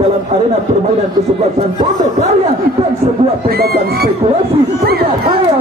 dalam arena permainan kesebelasan Pondok Karya dan sebuah tembakan spekulasi berbahaya.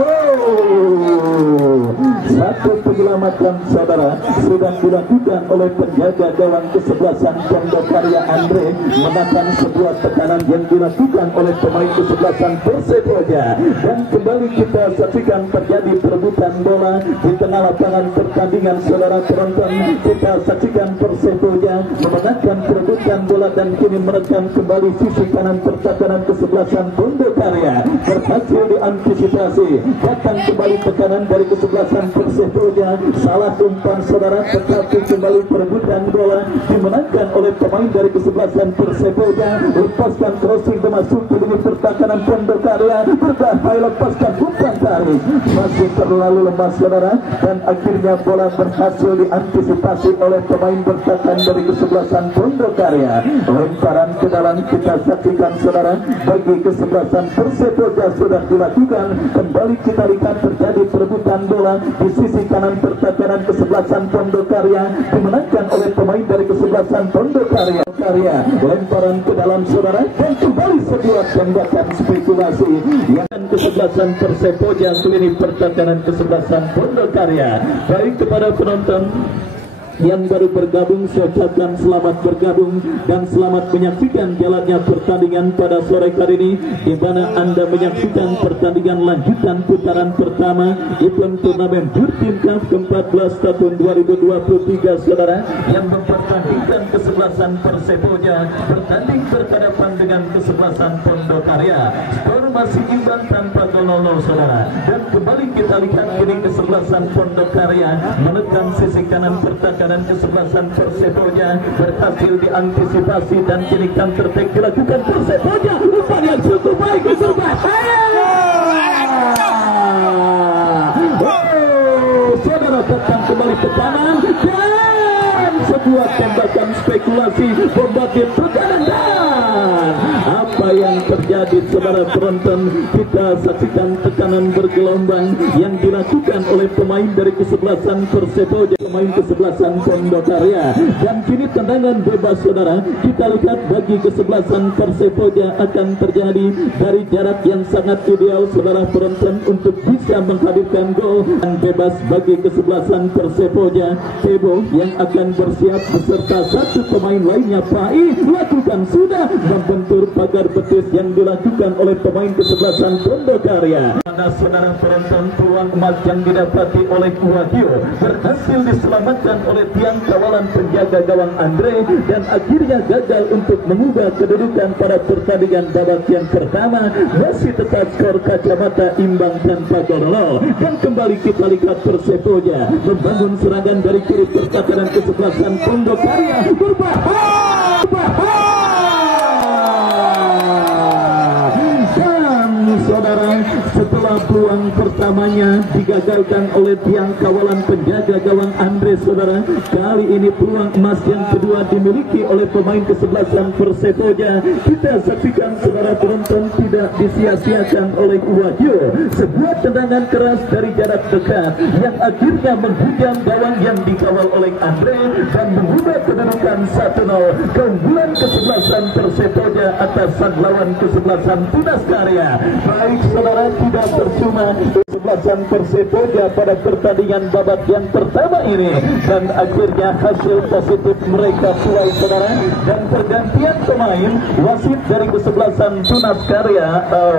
Satu penyelamatan saudara sedang dilakukan oleh penjaga gawang kesebelasan Pondok Karya Andre menahan sebuah tekanan yang dilakukan oleh pemain kesebelasan Persepoja, dan kembali kita saksikan terjadi perebutan bola di tengah lapangan pertandingan. Saudara penonton, kita saksikan Persepoja memenangkan perebutan bola dan kini merekam kembali sisi kanan pertahanan kesebelasan Pondok Karya, berhasil diantisipasi. Datang kembali tekanan dari kesebelasan Persepoja, salah umpan saudara, tetapi kembali perebutan bola dimenangkan oleh pemain dari kesebelasan Persepoja. Lepaskan crossing masuk ke lini pertahanan Pondok Karya, berbahaya, lepaskan umpan tarik, masih terlalu lemah saudara, dan akhirnya bola berhasil diantisipasi oleh pemain bertahan dari kesebelasan Pondok Karya. Lemparan ke dalam kita saksikan saudara bagi kesebelasan Persepoja sudah dilakukan. Kembali kita lihat terjadi perebutan bola di sisi kanan pertahanan kesebelasan Pondok Karya, dimenangkan oleh pemain dari kesebelasan Pondok Karya. Lemparan ke dalam saudara, dan kembali sebuah tembakan spekulasi yang kesebelasan Persepoja lini pertahanan kesebelasan Pondok Karya. Baik, kepada penonton yang baru bergabung, saya ucapkan selamat bergabung dan selamat menyaksikan jalannya pertandingan pada sore kali ini, di mana Anda menyaksikan pertandingan lanjutan putaran pertama event turnamen Durtim Cup ke-14 tahun 2023 saudara, yang mempertandingkan kesebelasan Persepoja bertanding berhadapan dengan kesebelasan Pondok Karya. Skor masih imbang tanpa gol 0 saudara, dan kembali kita lihat kini kesebelasan Pondok Karya menekan sisi kanan pertahanan kesebelasan Persepoja, berhasil diantisipasi dan kini counter attack dilakukan Persepoja. Umpan yang cukup baik, berbahaya. Saudara, datang kembali ke kanan dan sebuah tembakan spekulasi membuat tekanan, dan apa yang terjadi saudara penonton, kita saksikan tekanan bergelombang yang dilakukan oleh pemain dari kesebelasan Persepoja, pemain kesebelasan Pondok Karya, dan kini tendangan bebas saudara. Kita lihat bagi kesebelasan Persepoja akan terjadi dari jarak yang sangat ideal saudara penonton untuk bisa menghadirkan gol. Dan bebas bagi kesebelasan Persepoja, Tebo yang akan bersiap beserta satu pemain lainnya, Pai, lakukan sudah membentur pagar betis yang dilakukan oleh pemain kesebelasan Pondok Karya. Mana saudara penonton, peluang emas yang didapati oleh Wahyu berhasil diselamatkan oleh tiang kawalan penjaga gawang Andre, dan akhirnya gagal untuk mengubah kedudukan pada pertandingan babak yang pertama. Masih tetap skor kacamata imbang tanpa gol. Dan kembali kita lihat Persepoja membangun serangan dari kiri pertahanan kesebelasan Pondok Karya, berbahaya. Saudara, setelah peluang pertamanya digagalkan oleh tiang kawalan penjaga gawang Andre saudara, kali ini peluang emas yang kedua dimiliki oleh pemain kesebelasan Persepoja. Kita saksikan saudara penonton, tidak disia-siakan oleh Wahyu, sebuah tendangan keras dari jarak dekat yang akhirnya menghujam gawang yang dikawal oleh Andre dan mengubah kedudukan 1-0. Keunggulan kesebelasan Persepoja atas sang lawan kesebelasan Tunas Karya. Baik saudara, tidak percuma kesebelasan Persepoja pada pertandingan babak yang pertama ini, dan akhirnya hasil positif mereka tuai saudara, dan pergantian pemain wasit dari kesebelasan Tunas Karya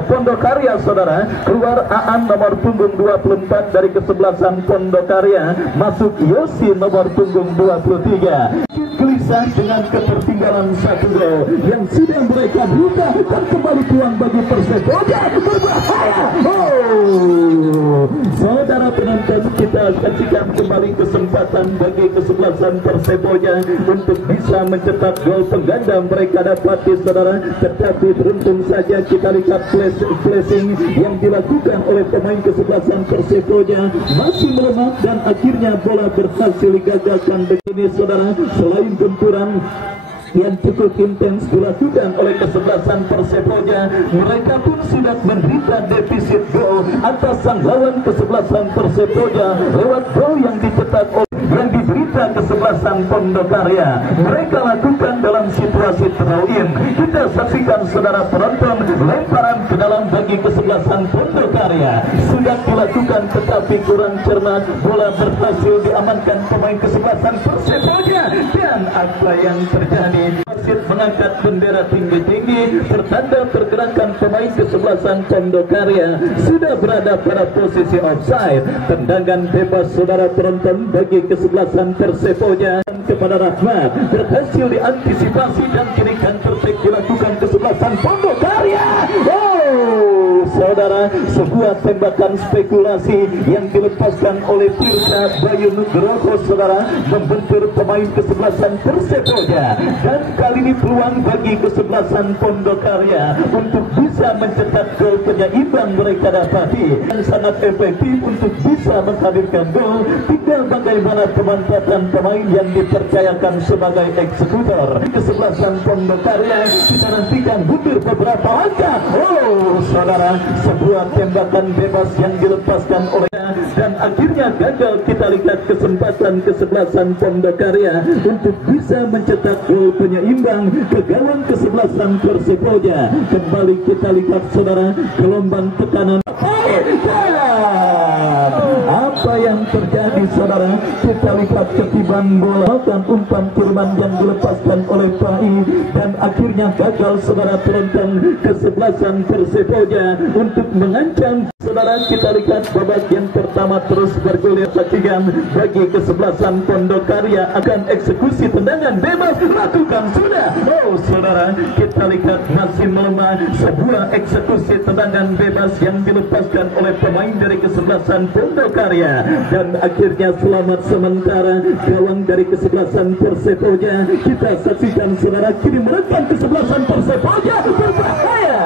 Pondok Karya saudara, keluar Aan nomor punggung 24 dari kesebelasan Pondok Karya, masuk Yosi nomor punggung 23. Gelisah dengan ketertinggalan 1-0 yang sudah mereka buka, dan kembali peluang bagi Persepoja, berbahaya. Saudara penonton, kita saksikan kembali kesempatan bagi kesebelasan Persepoja untuk bisa mencetak gol pengganda mereka dapati saudara, tetapi beruntung saja kita lihat flashing yang dilakukan oleh pemain kesebelasan Persepoja masih melemah, dan akhirnya bola berhasil digagalkan. Begini saudara, selain benturan yang cukup intens dilakukan oleh kesebelasan Persepoja, mereka pun sudah menderita defisit gol atas sang lawan kesebelasan Persepoja lewat gol yang dicetak oleh yang diderita juga kesebelasan Pondokarya. Mereka lakukan dalam situasi throw-in. Kita saksikan saudara penonton, lemparan ke dalam bagi kesebelasan Pondokarya sudah dilakukan tetapi kurang cermat. Bola berhasil diamankan pemain kesebelasan Persepoja. Dan apa yang terjadi? Wasit mengangkat bendera tinggi-tinggi pertanda pergerakan pemain kesebelasan Pondokarya sudah berada pada posisi offside. Tendangan bebas saudara penonton bagi kesebelasan Persepoja kepada Rahmat berhasil diantisipasi dan kini counter attack dilakukan kesebelasan Pondokarya. Saudara, sebuah tembakan spekulasi yang dilepaskan oleh Tirta Bayu Nugroho saudara membentur pemain kesebelasan Persepoja, dan kali ini peluang bagi kesebelasan Pondokarya untuk bisa mencetak gol penyeimbang mereka dapati yang sangat efektif untuk bisa menghadirkan gol. Tinggal bagaimana pemanfaatan pemain yang dipercayakan sebagai eksekutor. Kesebelasan Pondokarya kita nantikan mundur beberapa langkah. Saudara, sebuah tembakan bebas yang dilepaskan olehnya dan akhirnya gagal. Kita lihat kesempatan kesebelasan Pondokarya untuk bisa mencetak gol penyeimbang ke gawang kesebelasan Persepoja. Kembali kita lihat saudara, gelombang tekanan. Apa yang terjadi saudara? Kita lihat ketiban bola dan umpan kiriman yang dilepaskan oleh Pai dan akhirnya gagal saudara penonton kesebelasan Persepoja untuk mengancam. Saudara, kita lihat babak yang pertama terus bergulir. Saksikan bagi kesebelasan Pondokarya akan eksekusi tendangan bebas lakukan sudah. Saudara, kita lihat masih melemah. Sebuah eksekusi tendangan bebas yang dilepaskan oleh pemain dari kesebelasan Pondokarya dan akhirnya selamat sementara gawang dari kesebelasan Persepoja. Kita saksikan saudara, kini menekan kesebelasan Persepoja berbahaya.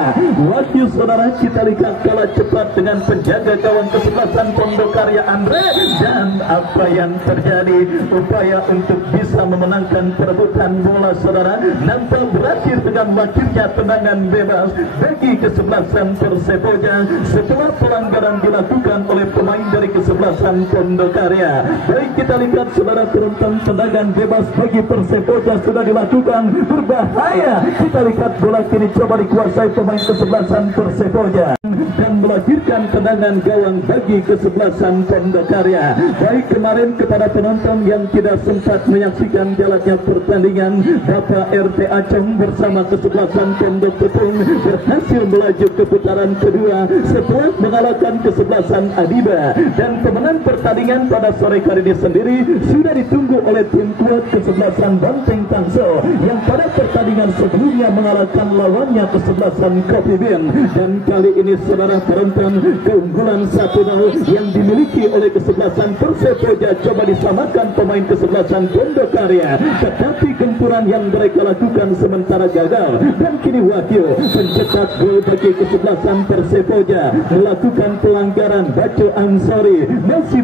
Waktu saudara, kita lihat kalah cepat dengan penjaga gawang kesebelasan Pondokarya Andre, dan apa yang terjadi? Upaya untuk bisa memenangkan perebutan bola saudara nampak berakhir dengan akhirnya tendangan bebas bagi kesebelasan Persepoja setelah pelanggaran dilakukan oleh pemain dari kesebelasan Pondokarya. Baik, kita lihat saudara penonton, tendangan bebas bagi Persepoja sudah dilakukan berbahaya. Kita lihat bola kini coba dikuasai pemain kesebelasan Persepoja dan melahirkan tendangan gawang bagi kesebelasan Pondokarya. Baik, kemarin kepada penonton yang tidak sempat menyaksikan jalannya pertandingan, Bapak RT Acong bersama kesebelasan Pondok Betung berhasil melaju ke putaran kedua setelah mengalahkan kesebelasan Adiba, dan pemenang pertandingan pada sore kali ini sendiri sudah ditunggu oleh tim kuat kesebelasan Banteng Tangsel yang pada pertandingan sebelumnya mengalahkan lawannya kesebelasan Kopi Bin. Dan kali ini saudara penonton, keunggulan 1-0 yang dimiliki oleh kesebelasan Persepoja coba diselamatkan pemain kesebelasan Pondokarya, tetapi gempuran yang mereka lakukan sementara gagal, dan kini Wahyu mencetak gol bagi kesebelasan Persepoja melakukan pelanggaran. Baco Ansori masih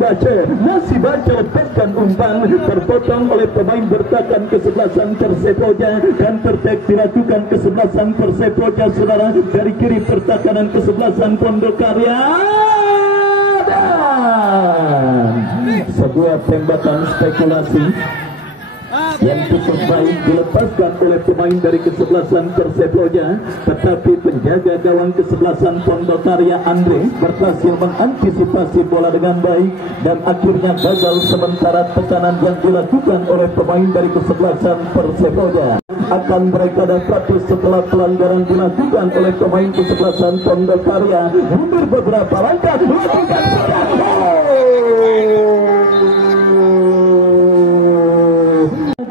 baca lepaskan umpan terpotong oleh pemain bertahan kesebelasan Persepoja, dan tertek dilakukan kesebelasan Persepoja saudara dari kiri pertahanan kesebelasan Pondokarya, dan sebuah tembakan spekulasi yang cukup baik dilepaskan oleh pemain dari kesebelasan Persepoja, tetapi penjaga gawang kesebelasan Pondokarya Andre berhasil mengantisipasi bola dengan baik dan akhirnya gagal sementara tekanan yang dilakukan oleh pemain dari kesebelasan Persepoja akan mereka dapati setelah pelanggaran dilakukan oleh pemain kesebelasan Pondokarya. Mundur beberapa langkah, lakukan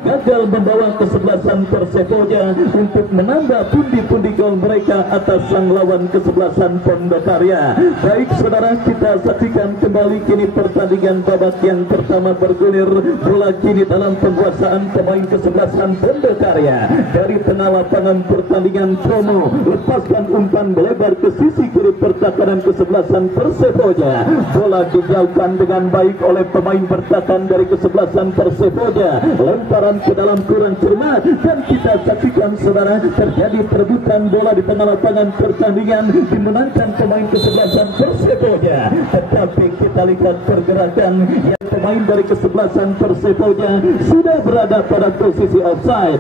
gagal membawa kesebelasan Persepoja untuk menambah pundi-pundi gol mereka atas sang lawan kesebelasan Pondokarya. Baik saudara, kita saksikan kembali kini pertandingan babak yang pertama bergulir. Bola kini dalam penguasaan pemain kesebelasan Pondokarya. Dari tengah lapangan pertandingan Promo lepaskan umpan melebar ke sisi kiri pertahanan kesebelasan Persepoja. Bola dijauhkan dengan baik oleh pemain bertahan dari kesebelasan Persepoja. Lemparan ke dalam kurang cermat, dan kita saksikan saudara terjadi perebutan bola di tengah lapangan pertandingan dimenangkan pemain kesebelasan Persepoja. Tetapi kita lihat pergerakan yang pemain dari kesebelasan Persepoja sudah berada pada posisi offside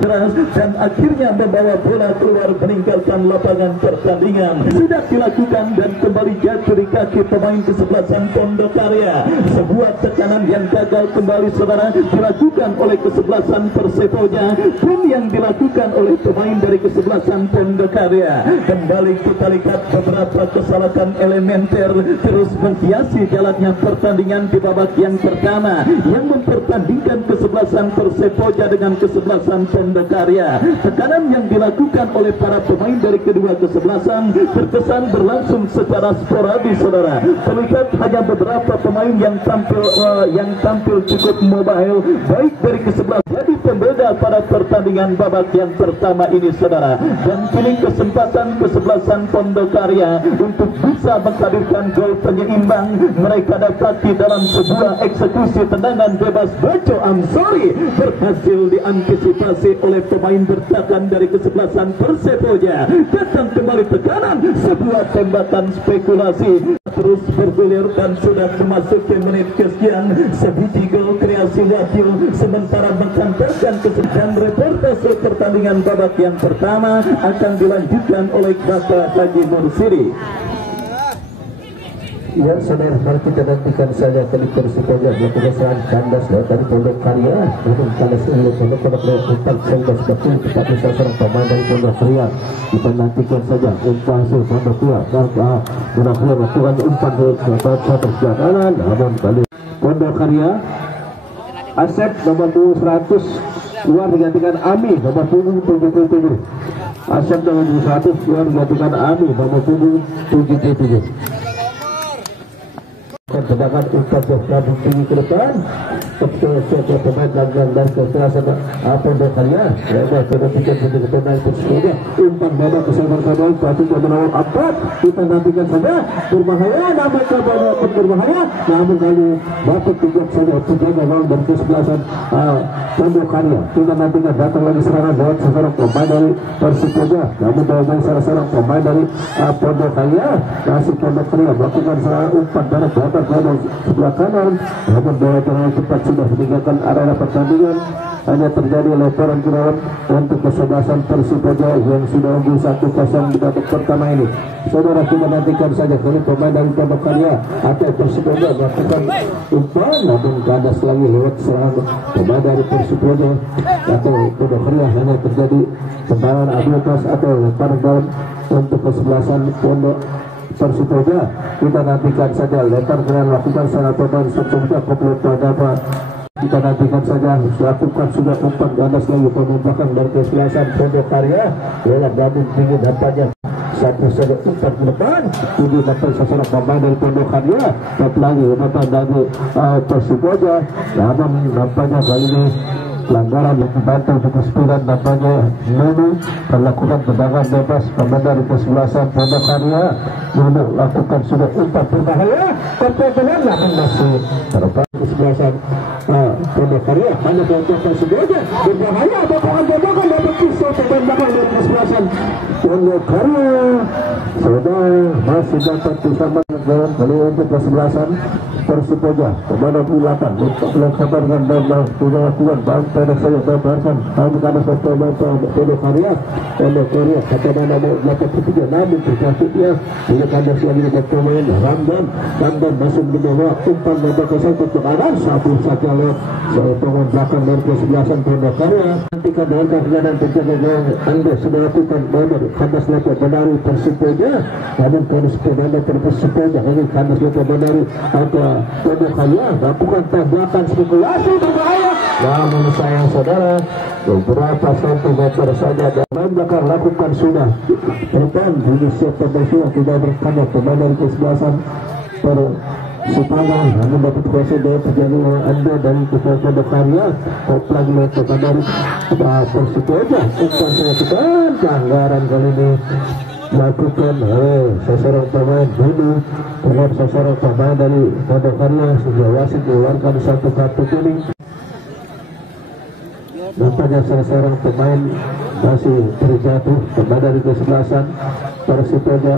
dan akhirnya membawa bola keluar meninggalkan lapangan pertandingan. Sudah dilakukan dan kembali jatuh di kaki pemain kesebelasan Pondokarya. Sebuah tekanan yang gagal kembali saudara dilakukan oleh kesebelasan Persepoja pun yang dilakukan oleh pemain dari kesebelasan Pondokarya. Kembali kita lihat beberapa kesalahan elementer terus menghiasi jalannya pertandingan di babak yang pertama yang mempertandingkan kesebelasan Persepoja dengan kesebelasan Pondokarya. Tekanan yang dilakukan oleh para pemain dari kedua kesebelasan terkesan berlangsung secara sporadis saudara. Terlihat hanya beberapa pemain yang tampil cukup mobile baik dari kesebelasan jadi pembeda pada pertandingan babak yang pertama ini saudara. Dan kini kesempatan kesebelasan Pondokarya untuk bisa menghadirkan gol penyeimbang mereka dapati dalam sebuah eksekusi tendangan bebas Boco Amsori berhasil diantisipasi oleh pemain bertahan dari kesebelasan Persepoja. Datang kembali tekanan, sebuah tembakan spekulasi terus bergulir dan sudah memasuki menit kesekian. Sebiji gol kreasi Wahyu sementara menghantarkan kesempatan reportase pertandingan babak yang pertama akan dilanjutkan oleh Bapak Haji Mursiri. Ya saudara, mari kita nantikan saja kali Persepoja melakukan serangan kandas dari Pondokarya. Namun kandas ini Pondok umpan sehingga seperti tetapi seorang pemain dari Pondokarya. Kita nantikan saja umpan hasil Pondokarya dan Pondokarya melakukan umpan ke atas kanan. Namun kali Pondokarya Asep nomor 100 keluar digantikan Ami nomor 77. Asep nomor 100 keluar digantikan Ami nomor 77. Sedangkan umpan berkabung tinggi ke depan sebuah pemain dan kekerasan Pondokarya lebar ke pemain Persepoja. Umpan babak kesalahan pemain pasti menawar empat. Kita nantikan saja berbahaya namun kabarnya berbahaya namun kali bapak tunjuk saja penjaga gawang dari kesebelasan Pondokarya. Kita nantikan datang lagi serangan lewat seorang pemain dari Persepoja namun dari salah seorang pemain dari Pondokarya. Kasih Pondokarya melakukan serangan umpan dari babak sebelah kanan namun bola terlalu cepat sudah meninggalkan area pertandingan. Hanya terjadi lemparan ke dalam untuk kesebelasan Persepoja yang sudah unggul 1-0 di babak pertama ini. Saudara, kita nantikan saja kali pemain dari Pondokarya atau Persepoja melakukan umpan namun kandas lagi lewat serangan pemain dari Persepoja atau Pondokarya. Hanya terjadi tendangan adu pas atau lemparan dalam untuk kesebelasan Pondok Persepoja. Kita nantikan saja lempar dengan lakukan salah pemain Persepoja komplit pada kita nantikan saja lakukan sudah umpan ganas lagi pembukaan dari kesebelasan Pondokarya lewat gabung tinggi dampaknya satu saja umpan ke depan tujuh dapat sasaran pemain dari Pondokarya dapat lagi umpan dari Persepoja namun nampaknya kali ini pelanggaran yang dibantu untuk kesepiran nampaknya Nunu melakukan tendangan bebas pemain dari kesebelasan Pondokarya. Nunu lakukan sudah umpan berbahaya pertandingan namun masih terlepas kesebelasan Pondokarya hanya keuntungan Persepoja berbahaya bapakan dapat kisah pemain belakang dari kesebelasan Pondokarya. Sudah masih dapat bersama dengan kali untuk kesebelasan Persepoja pemain 28 untuk kabar dengan sudah lakukan pada saya berbahasan kami karena pemain Pondokarya kata mana mau 83 namun terjatuhnya ini kandas lagi dengan pemain Ramdan masuk di bawah umpan babak kesal untuk arah satu saja lewat pemain belakang dari kesebelasan Pondokarya. Nantikan dengan keadaan penjaga gawang Anda sudah lakukan nomor kandas lepas dari Persepoja namun kandas pemain dari Persepoja ini kandas lepas dari Pondokarya lakukan tabrakan spekulasi berbahaya namun sayang saudara beberapa sentimeter saja dan belakang lakukan sudah depan ini siapa bersuah tidak berkandang pemain dari kesebelasan Persepoja namun dapat kuasa dari perjalanan Anda dari Pondokarya koplang lepas dari Persepoja umpan saya tekan pelanggaran kali ini lakukan sasaran pemain dulu terhadap sasaran pemain dari Pondokarya sehingga wasit mengeluarkan satu kartu kuning. nampaknya salah seorang pemain masih terjatuh kepada dari kesebelasan Persipoja.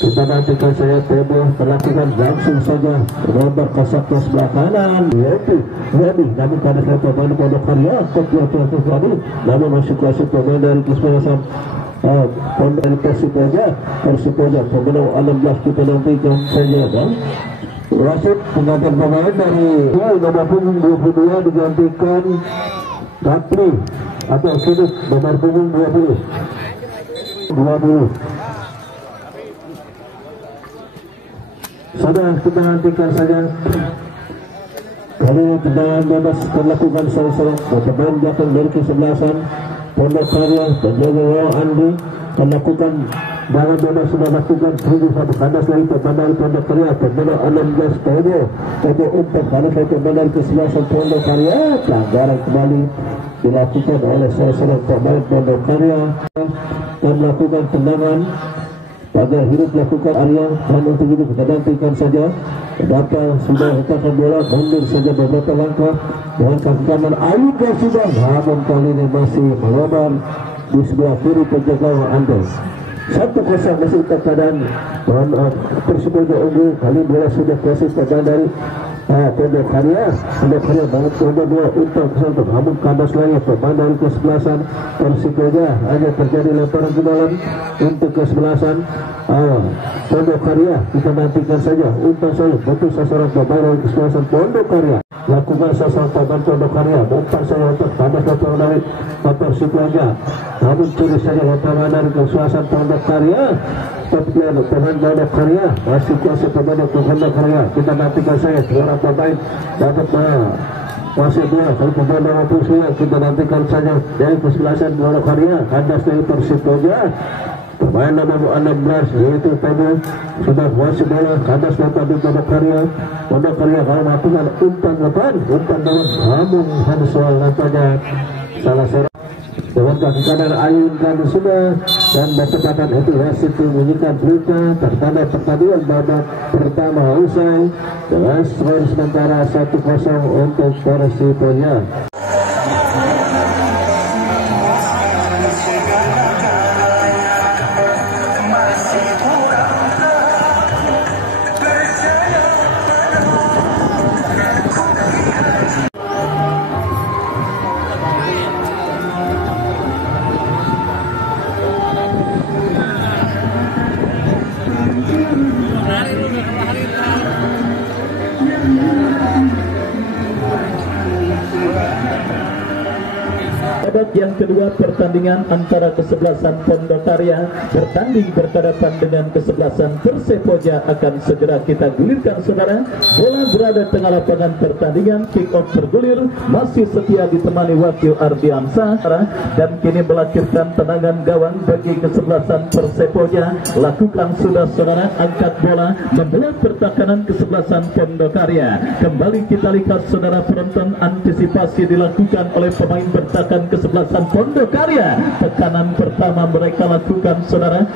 Kita nantikan saya Tebo melakukan langsung saja rombak kosak ke sebelah kanan. Jadi namun pada saat pemain Pondok Karya jadi namun masih kuasa pemain dari kesebelasan pemain dari Persipoja pemain 16 kita nantikan saja kan. Wasit penggantian pemain dari nomor punggung 22 digantikan Rapli atau Siduk nomor punggung 20. Sudah kita nantikan saja kali tendangan bebas dilakukan seorang pemain belakang dari kesebelasan Pondok Karya dan juga Andi melakukan Jangan bebas sudah lakukan 1 kandas lagi pemain Pondok Karya pemain 16 Tebo untuk kandas lagi pemain kesebelasan Pondok Karya. Pelanggaran kembali dilakukan oleh seorang pemain Pondok Karya dan melakukan tendangan pada hidup lakukan Arya. Dan untuk itu kita nantikan saja data sudah letakkan bola mundur saja beberapa langkah dengan kaki kanan Ayuda sudah, namun kali ini masih melebar di sebelah kiri penjaga Anda. 1-0 masih keadaan Persipoja unggul. Kali bola sudah kasih keadaan dari Pondok Karya banget nomor 2 untuk kesempatan namun kandas lagi pemain dari kesebelasan Persipoja. Hanya terjadi lemparan ke dalam untuk kesebelasan Pondok Karya. Kita nantikan saja untuk saya betul sasaran pemain dari kesebelasan Pondok Karya. Lakukan sasaran pemain Pondok Karya bukan saya untuk kandas lemparan dari Persipoja, namun curi saja lemparan dari kesebelasan Pondok Karya. Pemain Pondok Karya masih kuasa pemain Pondok Karya. Kita nantikan saya seorang pemain dapat masih dua kalau pemain nomor 20 kita nantikan saja dari kesebelasan Pondok Karya kandas dari Persipoja. Pemain nomor 16 yaitu Tebo sudah masih bola kandas dari Pondok Karya. Pondok Karya kalau melakukan umpan depan namun harus soal nampaknya salah seorang dengan kaki kanan ayunkan sudah dan bertepatan itu wasit membunyikan berita tertanda pertandingan babak pertama usai dengan skor sementara 1-0 untuk Persipoja. Babak yang kedua pertandingan antara kesebelasan Pondok Karya bertanding berhadapan dengan kesebelasan Persipoja akan segera kita gulirkan saudara. Bola berada tengah lapangan pertandingan, kick off bergulir masih setia ditemani wakil Ardiansa dan kini melahirkan tendangan gawang bagi kesebelasan Persipoja. Lakukan sudah saudara, angkat bola membelah pertahanan kesebelasan Pondok Karya. Kembali kita lihat saudara penonton, antisipasi dilakukan oleh pemain bertahan kesebelasan Pondok Karya. Tekanan pertama mereka lakukan saudara,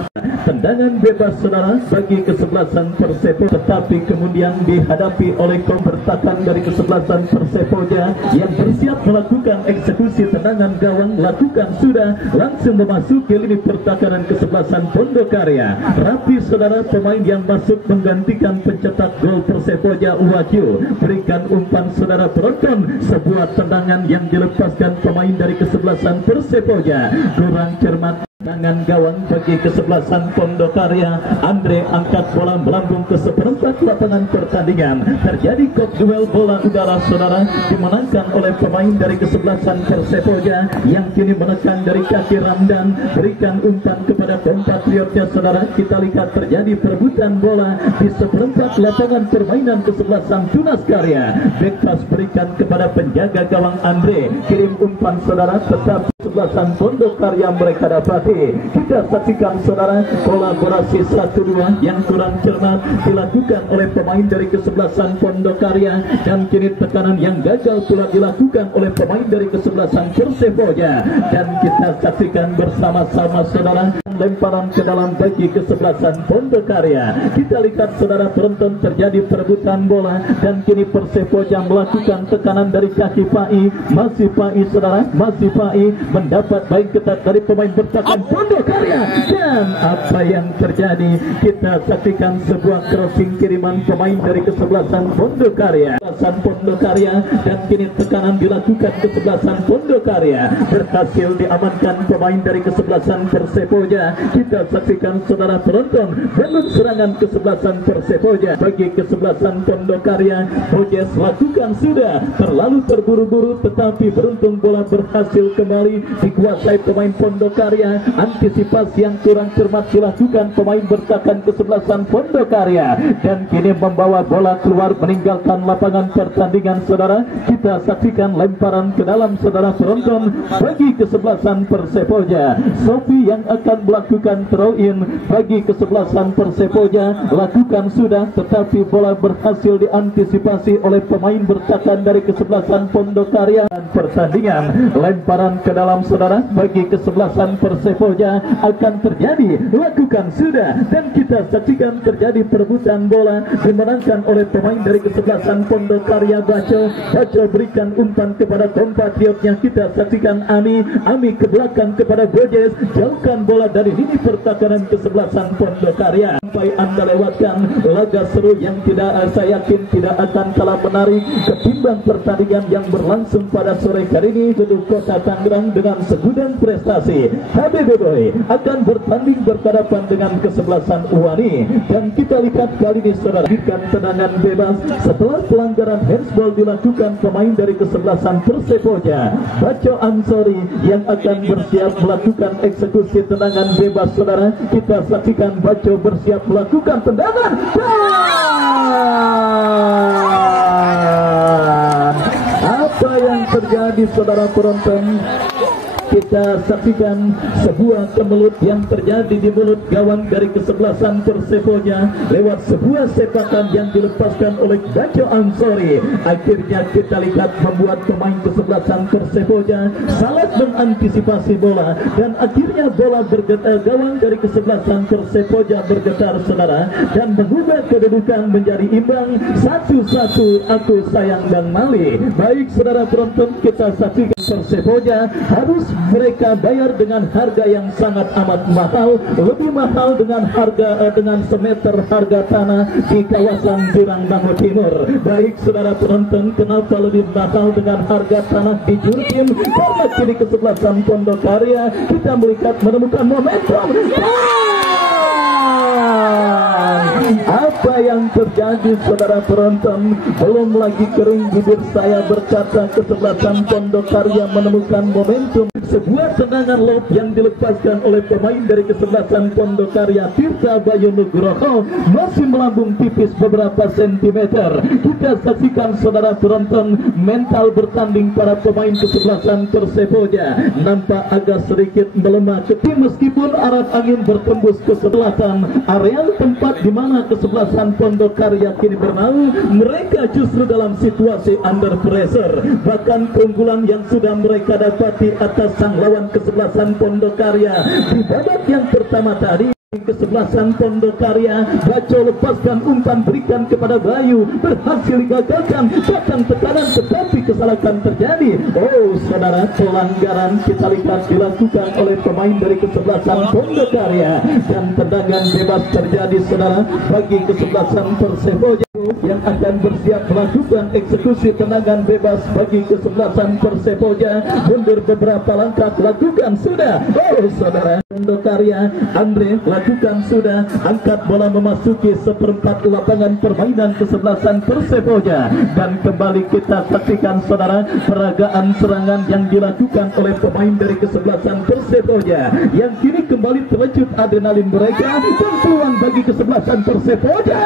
tendangan bebas saudara bagi kesebelasan Persipoja, tetapi kemudian dihadapi oleh kaum bertahan dari kesebelasan Persipoja yang bersiap melakukan eksekusi tendangan gawang. Lakukan sudah langsung memasuki lini pertahanan kesebelasan Pondok Karya. Rapi saudara pemain yang masuk menggantikan pencetak gol Persipoja Wakil. Berikan umpan saudara penonton, sebuah tendangan yang dilepaskan pemain dari kesebelasan Persipoja kurang cermat. Tangan gawang bagi kesebelasan Pondok Karya. Andre angkat bola melambung ke seperempat lapangan pertandingan. Terjadi kop duel bola udara saudara, dimenangkan oleh pemain dari kesebelasan Persipoja yang kini menekan dari kaki Ramdan. Berikan umpan kepada kompatriotnya saudara. Kita lihat terjadi perebutan bola di seperempat lapangan permainan kesebelasan Tunas Karya. Back pass berikan kepada penjaga gawang Andre. Kirim umpan saudara, tetap kesebelasan Pondok Karya mereka dapati. Kita saksikan saudara kolaborasi 1-2 yang kurang cermat dilakukan oleh pemain dari kesebelasan Pondok Karya dan kini tekanan yang gagal pula dilakukan oleh pemain dari kesebelasan Persipoja. Dan kita saksikan bersama-sama saudara lemparan ke dalam bagi kesebelasan Pondokarya. Kita lihat saudara penonton, terjadi perebutan bola dan kini Persepoja melakukan tekanan dari kaki Pai. Masih Pai saudara, masih Pai mendapat baik ketat dari pemain bertahan Pondokarya. Dan apa yang terjadi? Kita saksikan sebuah crossing kiriman pemain dari kesebelasan Pondokarya. Pondokarya dan kini tekanan dilakukan kesebelasan Pondokarya. Berhasil diamankan pemain dari kesebelasan Persepoja. Kita saksikan saudara penonton, belum serangan kesebelasan Persepoja bagi kesebelasan Pondokarya. Bojes lakukan sudah terlalu terburu-buru, tetapi beruntung bola berhasil kembali dikuasai pemain Pondokarya. Antisipasi yang kurang cermat dilakukan pemain bertahan kesebelasan Pondokarya dan kini membawa bola keluar meninggalkan lapangan pertandingan saudara. Kita saksikan lemparan ke dalam saudara penonton bagi kesebelasan Persepoja. Sofi yang akan melakukan throw in bagi kesebelasan Persepoja lakukan sudah, tetapi bola berhasil diantisipasi oleh pemain bertahan dari kesebelasan Pondokarya. Pertandingan lemparan ke dalam saudara bagi kesebelasan Persepoja akan terjadi, lakukan sudah, dan kita saksikan terjadi perebutan bola dimenangkan oleh pemain dari kesebelasan Pondokarya. Baco berikan umpan kepada kompatriotnya. Kita saksikan Ami ke belakang kepada Bojes, jauhkan bola dari lini pertahanan kesebelasan Pondokarya. Sampai Anda lewatkan laga seru yang saya yakin tidak akan kalah menarik ketimbang pertandingan yang berlangsung pada sore hari ini. Gedung Kota Tangerang dengan segudang prestasi HBB Boy akan bertanding berhadapan dengan kesebelasan Uwani. Dan kita lihat kali ini saudara, tendangan bebas setelah pelanggaran handsball dilakukan pemain dari kesebelasan Persepoja. Baco Ansori yang akan bersiap melakukan eksekusi tendangan bebas saudara. Kita saksikan Baco bersiap melakukan tendangan dan apa yang terjadi saudara penonton? Kita saksikan sebuah kemelut yang terjadi di mulut gawang dari kesebelasan Persepoja lewat sebuah sepakan yang dilepaskan oleh Baco Ansori. Akhirnya kita lihat membuat pemain kesebelasan Persepoja salah mengantisipasi bola dan akhirnya bola bergetar, gawang dari kesebelasan Persepoja bergetar saudara dan mengubah kedudukan menjadi imbang 1-1. Aku sayang dan Mali. Baik saudara penonton, kita saksikan Persepoja harus mereka bayar dengan harga yang sangat amat mahal, lebih mahal dengan harga dengan semeter harga tanah di kawasan Birang Dangu Timur. Baik saudara penonton, kenapa lebih mahal dengan harga tanah di Jurkim? Karena kini kesebelasan Pondokarya kita melihat menemukan momentum. Apa yang terjadi saudara penonton? Belum lagi kering bibir saya berkata kesebelasan Pondokarya menemukan momentum. Sebuah tendangan lob yang dilepaskan oleh pemain dari kesebelasan Pondokarya, Tirta Bayu Nugroho, masih melambung tipis beberapa sentimeter. Kita saksikan saudara penonton, mental bertanding para pemain kesebelasan Persepoja nampak agak sedikit melemah meskipun arah angin bertembus ke selatan area tempat di mana kesebelasan Pondokarya kini bernaung. Mereka justru dalam situasi under pressure. Bahkan keunggulan yang sudah mereka dapati atas sang lawan kesebelasan Pondokarya di babak yang pertama tadi, kesebelasan Pondokarya, Baco lepaskan umpan berikan kepada Bayu, berhasil digagalkan, bahkan tekanan tetapi kesalahan terjadi. Oh saudara, pelanggaran kita lihat dilakukan oleh pemain dari kesebelasan Pondokarya dan tendangan bebas terjadi saudara bagi kesebelasan Persepoja yang akan bersiap melakukan eksekusi tendangan bebas bagi kesebelasan Persepoja. Mundur beberapa langkah, lakukan sudah. Oh saudara, Pondokarya Andre lakukan sudah, angkat bola memasuki seperempat lapangan permainan kesebelasan Persepoja dan kembali kita saksikan saudara peragaan serangan yang dilakukan oleh pemain dari kesebelasan Persepoja yang kini kembali terlecut adrenalin mereka dan peluang bagi kesebelasan Persepoja.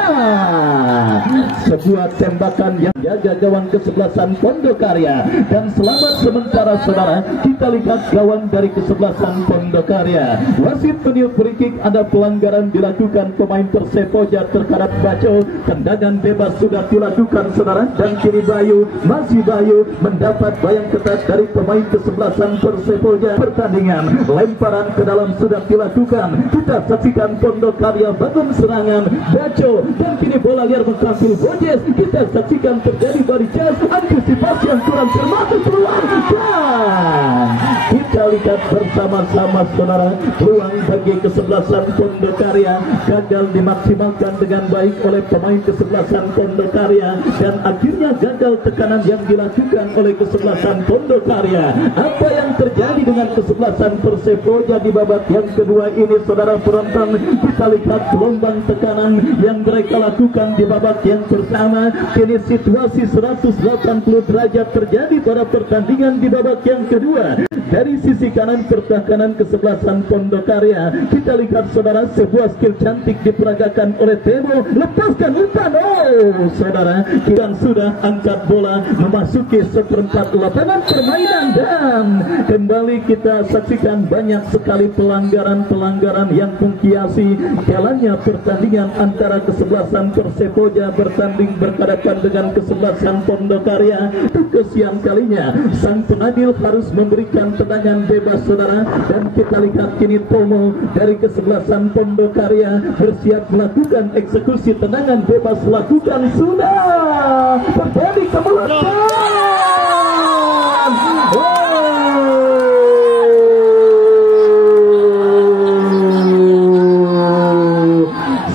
Sebuah tembakan yang jaga gawang kesebelasan Pondokarya dan selamat sementara saudara. Kita lihat gawang dari kesebelasan Pondokarya. Wasit meniup free kick, ada pelanggaran dilakukan pemain Persepoja terhadap Baco. Tendangan bebas sudah dilakukan saudara dan kini Bayu, masih Bayu mendapat bayang ketat dari pemain kesebelasan Persepoja. Pertandingan lemparan ke dalam sudah dilakukan. Kita saksikan Pondok Karya bangun serangan Baco, dan kini bola liar mengkampil Bojes. Kita saksikan terjadi barisan antisipasi yang kurang cermat peluang, dan kita lihat bersama-sama saudara, peluang bagi kesebelasan Pondok Karya gagal dimaksimalkan dengan baik oleh pemain kesebelasan Pondok Karya, dan akhirnya gagal tekanan yang dilakukan oleh kesebelasan Pondok Karya. Apa yang terjadi dengan kesebelasan Persepoja di babak yang kedua ini saudara penonton? Kita lihat gelombang tekanan yang mereka lakukan di babak yang pertama. Kini situasi 180 derajat terjadi pada pertandingan di babak yang kedua. Dari sisi kanan pertahanan kesebelasan Pondok Karya, kita lihat saudara, sebuah skill cantik diperagakan oleh Temo, lepaskan umpan. Oh saudara, kita sudah angkat bola memasuki seperempat lapangan permainan, dan kembali kita saksikan banyak sekali pelanggaran-pelanggaran yang menghiasi jalannya pertandingan antara kesebelasan Persepoja bertanding berhadapan dengan kesebelasan Pondok Karya. Untuk kesekian kalinya sang pengadil harus memberikan tendangan bebas saudara, dan kita lihat kini Tomo dari kesebelasan Pondok Karya bersiap melakukan eksekusi tendangan bebas. Lakukan sudah terjadi kemelotan.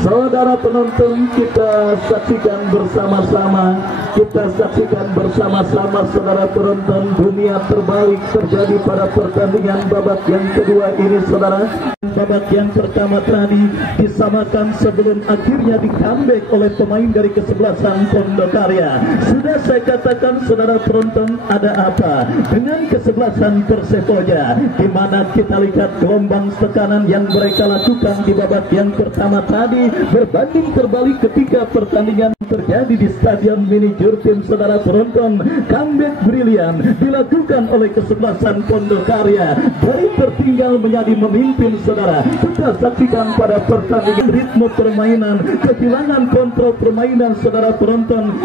Saudara penonton, kita saksikan bersama-sama, saudara penonton, dunia terbalik terjadi pada pertandingan babak yang kedua ini saudara. Babak yang pertama tadi disamakan sebelum akhirnya di comeback oleh pemain dari kesebelasan Pondok Karya. Sudah saya katakan saudara penonton, ada apa dengan kesebelasan Persepoja, di mana kita lihat gelombang tekanan yang mereka lakukan di babak yang pertama tadi berbanding terbalik ketika pertandingan terjadi di Stadion Mini Jurtim saudara penonton. Comeback brilian dilakukan oleh kesebelasan Pondok Karya, dari tertinggal menjadi memimpin saudara. Kita saksikan pada pertandingan ritme permainan, kehilangan kontrol permainan saudara penonton.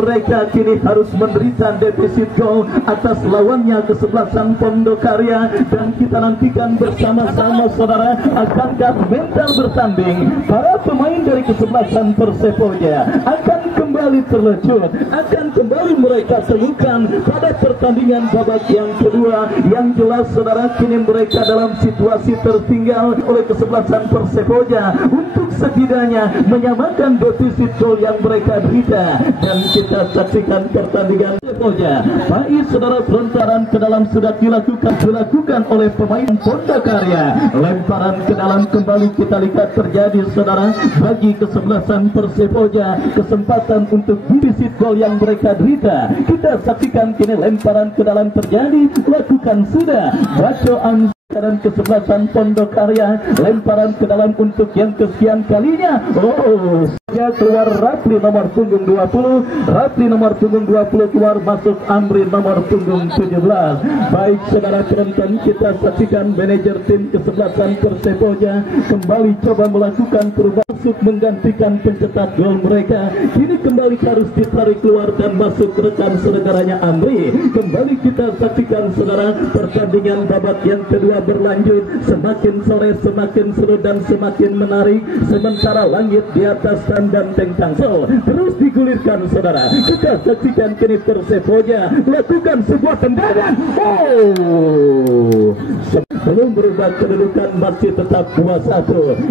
Mereka kini harus menderita defisit gol atas lawannya kesebelasan Pondok Karya, dan kita nantikan bersama-sama saudara, akankah mental bertanding para pemain dari kesebelasan Persepoja akan kembali terlecut, akan kembali mereka temukan pada pertandingan babak yang kedua. Yang jelas saudara, kini mereka dalam situasi tertinggal oleh kesebelasan Persepoja untuk setidaknya menyamakan defisit gol yang mereka derita. Dan kita saksikan pertandingan Persepoja, baik saudara, perontaran ke dalam sudah dilakukan oleh pemain Pondok Karya. Lemparan ke dalam kembali kita lihat terjadi saudara, bagi kesebelasan Persepoja kesempatan untuk defisit gol yang mereka derita. Kita saksikan kini lemparan ke dalam terjadi, lakukan sudah Baco dan kesebelasan Pondok Karya, lemparan ke dalam untuk yang kesekian kalinya. Oh, keluar Rafli nomor punggung 20, Rafli nomor punggung 20 keluar, masuk Amri nomor punggung 17. Baik saudara penonton, kita saksikan manajer tim kesebelasan Persepoja kembali coba melakukan perubahan untuk menggantikan pencetak gol mereka. Kini kembali harus ditarik keluar dan masuk rekan saudaranya Amri. Kembali kita saksikan saudara, pertandingan babak yang kedua berlanjut. Semakin sore semakin seru dan semakin menarik, sementara langit di atas dan Tengtangsel terus digulirkan saudara. Kita saksikan kini Persepoja melakukan sebuah tendangan. Oh, belum berubah kedudukan, masih tetap 2-1.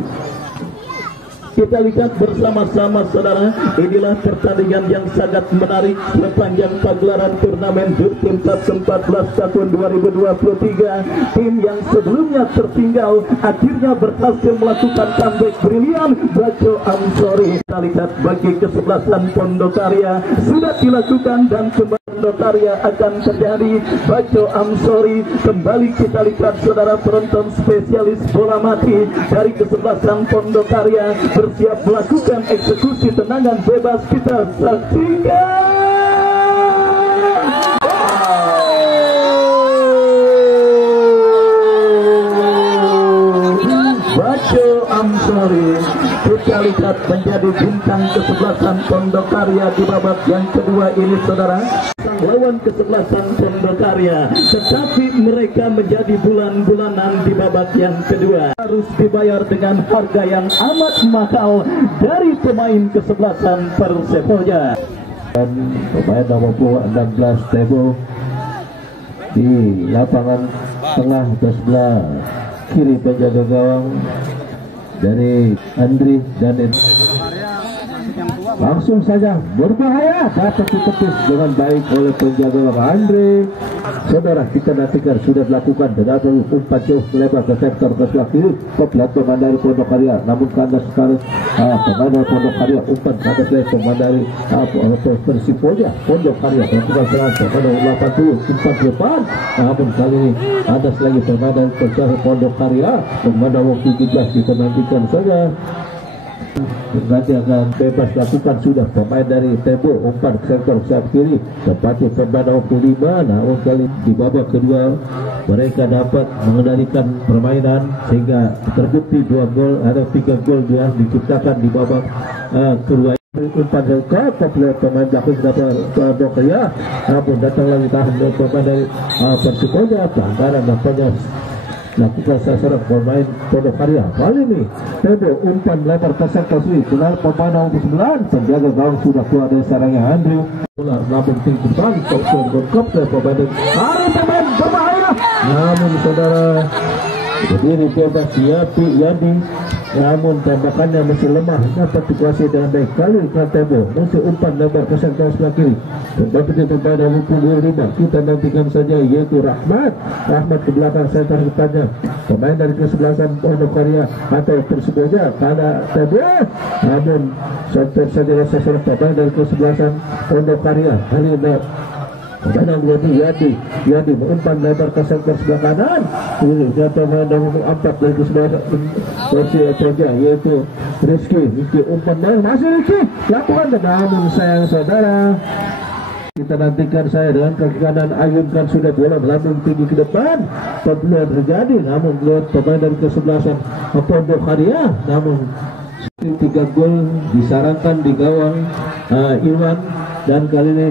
Kita lihat bersama-sama saudara, inilah pertandingan yang sangat menarik sepanjang pagelaran turnamen Jurtim Cup 14 tahun 2023. Tim yang sebelumnya tertinggal akhirnya berhasil melakukan comeback brilian. Baco Amsori, kita lihat bagi kesebelasan Pondok Karya sudah dilakukan, dan kembali Pondok Karya akan terjadi. Baco Amsori kembali kita lihat saudara penonton, spesialis bola mati dari kesebelasan Pondok Karya bersiap melakukan eksekusi tendangan bebas. Kita saksikan. Baco Amsori kita lihat menjadi bintang kesebelasan Pondok Karya di babak yang kedua ini saudara. Lawan kesebelasan Pondok Karya, tetapi mereka menjadi bulan-bulanan di babak yang kedua. Harus dibayar dengan harga yang amat mahal dari pemain kesebelasan Persepoja. Dan pemain nomor 16 Tebo di lapangan tengah sebelah kiri penjaga gawang dari Andri dan langsung saja berbahaya, dapat ditepis dengan baik oleh penjaga gawang Andri. Saudara, kita nantikan sudah dilakukan terdapat umpan jauh melebar ke sektor ke sebelah kiri pemain dari Pondok Karya, namun kandas sekali pemain dari Pondok Karya umpan kandas lagi pemain dari Persepoja Pondok Karya melakukan serangan pemain 80 umpan depan, namun kali ini kandas lagi pemain dari Pondok Karya pemain nomor 17. Kita nantikan saja nanti akan bebas lakukan sudah pemain dari Tebo umpan sektor sayap kiri tepatnya pemain nomor 25, namun kali di babak kedua mereka dapat mengendalikan permainan sehingga terbukti 2 gol ada 3 gol yang diciptakan di babak kedua. Umpan ke pemain belakang dapat Pondok Karya, namun datang lagi tahan pemain dari Persepoja, pelanggaran nampaknya lakukan sasaran pemain Pondok Karya. Kali ini Tebo umpan lebar ke sektor kiri dengan pemain nomor 9, penjaga gawang sudah keluar dari sarangnya Andrew. Namun tinggi depan kopter pemain pemain berbahaya, namun saudara berdiri bebas Yadi, namun tembakannya masih lemah, dapat dikuasai dengan baik. Kali Tebo masih umpan lebar ke sektor sebelah kiri tetapi pemain nomor 25 kita nantikan saja yaitu Rahmat ke belakang center depannya pemain dari kesebelasan Pondok Karya atau Persepoja karena Tebo, namun center saja sasaran pemain dari kesebelasan Pondok Karya. Kali ini pemain nomor 2 Yadi umpan lebar ke sektor sebelah kanan. Ini pemain nomor 4 dari kesebelasan Persepoja yaitu Rizky umpan masih Rizky lakukan, namun sayang saudara kita nantikan saya dengan kaki kanan ayunkan sudah bola melambung tinggi ke depan, peluang terjadi, namun lihat pemain dari kesebelasan Pondok Karya, namun 3 gol disarankan di gawang Irwan, dan kali ini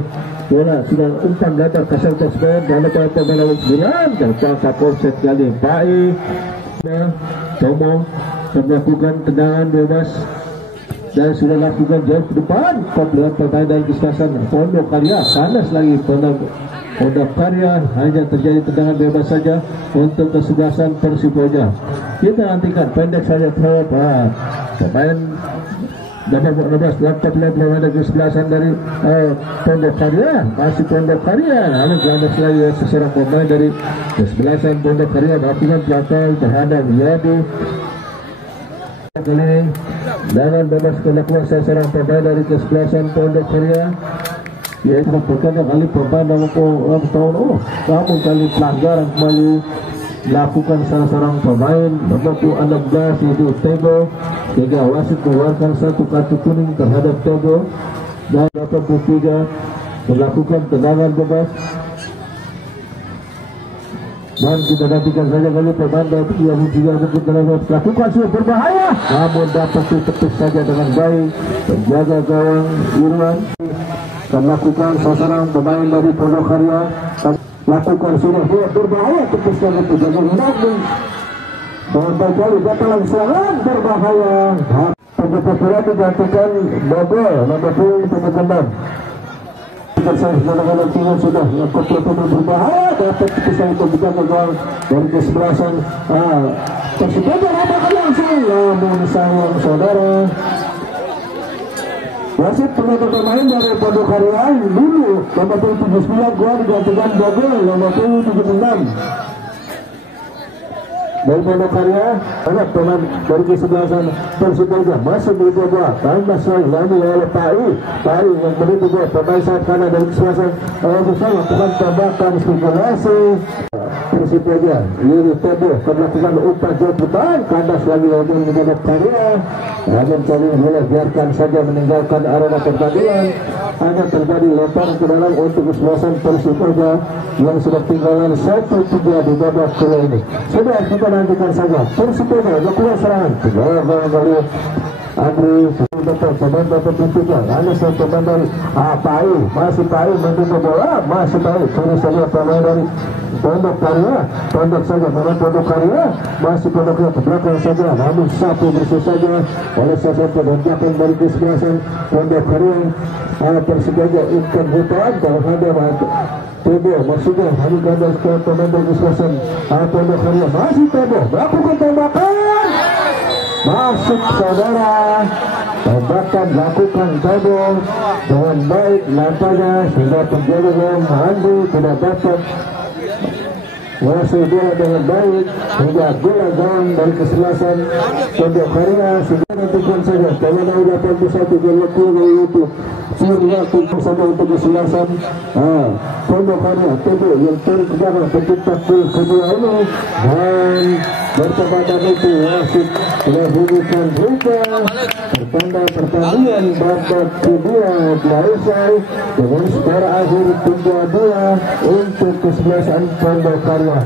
bola sudah umpan lebar ke sektor sebelah dan pemain nomor 9 dan pasca offset kali Pai Tomo melakukan tendangan bebas dan sudah lakukan jauh ke depan. Komplit pemain dari kesebelasan Pondok Karya panas lagi Pondok Karya, hanya terjadi tendangan bebas saja untuk kesebelasan Persepoja. Kita nantikan pendek saja terhadap pemain nomor 16 laptop pemain dari kesebelasan dari Pondok Karya, masih Pondok Karya, lalu kandas lagi seseorang pemain dari kesebelasan Pondok Karya melakukan pelanggaran terhadap Yadi. Kali ini dengan bebas kelakuan seorang pemain dari kesebelasan Pondok Karya yaitu perkara kali pemain nomor tahun namun kali pelanggaran kembali lakukan salah seorang pemain nomor 16 yaitu Tebo, sehingga wasit mengeluarkan 1 kartu kuning terhadap Tebo dan nomor 3 melakukan tendangan bebas. Dan kita nantikan saja kali pemain yang juga lakukan sudah berbahaya, namun dapat ditepis saja dengan baik penjaga gawang Irwan dan lakukan sasaran pemain dari Pondok Karya lakukan sudah berbahaya, tepis dari penjaga namun dengan kali datang serangan berbahaya. Penjaga sudah digantikan Bogor nomor 2 penjaga sudah berbahaya, dapat kepisah untuk menjaga gol dari kesebelasan Persepoja langsung, namun sayang saudara wasit penonton pemain dari Pondok Karya dulu nomor 79 gol digantikan Bogor nomor 76 dari Pondok Karya. Anak pemain dari kesebelasan Persepoja masih berubah tambah selain lagi oleh Pai yang begitu buat pemain sayap kanan dari kesebelasan bersama bukan tembakan spekulasi Persepoja ini Tebo melakukan umpan jauh depan, kandas lagi oleh Pondok Karya, namun kali boleh biarkan saja meninggalkan arena pertandingan. Hanya terjadi lemparan ke dalam untuk kesebelasan Persepoja yang sudah tinggalan 1-3 di babak kedua ini. Sudah kita nantikan saja Persepoja lakukan serangan kali Andri dapat pemain dapat ditutup. Ada satu pemain dari Pai, masih Pai mentutup bola, masih Pai. Terus saja pemain dari Pondok Karya, Pondok saja pemain Pondok Karya, masih Pondoknya ke belakang saja. Namun satu bersih saja oleh satu lonjakan dari kesebelasan Pondok Karya. Persija ikan hutan kalau ada Tebo maksudnya hari gadas ke pemain dari kesebelasan Pondok Karya, masih Tebo melakukan tembakan. Masuk saudara, tembakan lakukan Tebo dengan baik nampaknya sehingga penjaga yang Andi tidak dapat menguasai bola dengan baik hingga bola gawang dari kesebelasan Pondok Karya. Sudah nantikan saja karena 81 gol dari itu sudah tutup saja untuk kesebelasan Pondok Karya. Tebo yang tarik ke belakang pencipta gol kedua ini dan bertepatan itu wasit menghubungkan juga pertanda pertandingan babak kedua telah usai dengan skor akhir 3-2 untuk kesebelasan Pondok Karya.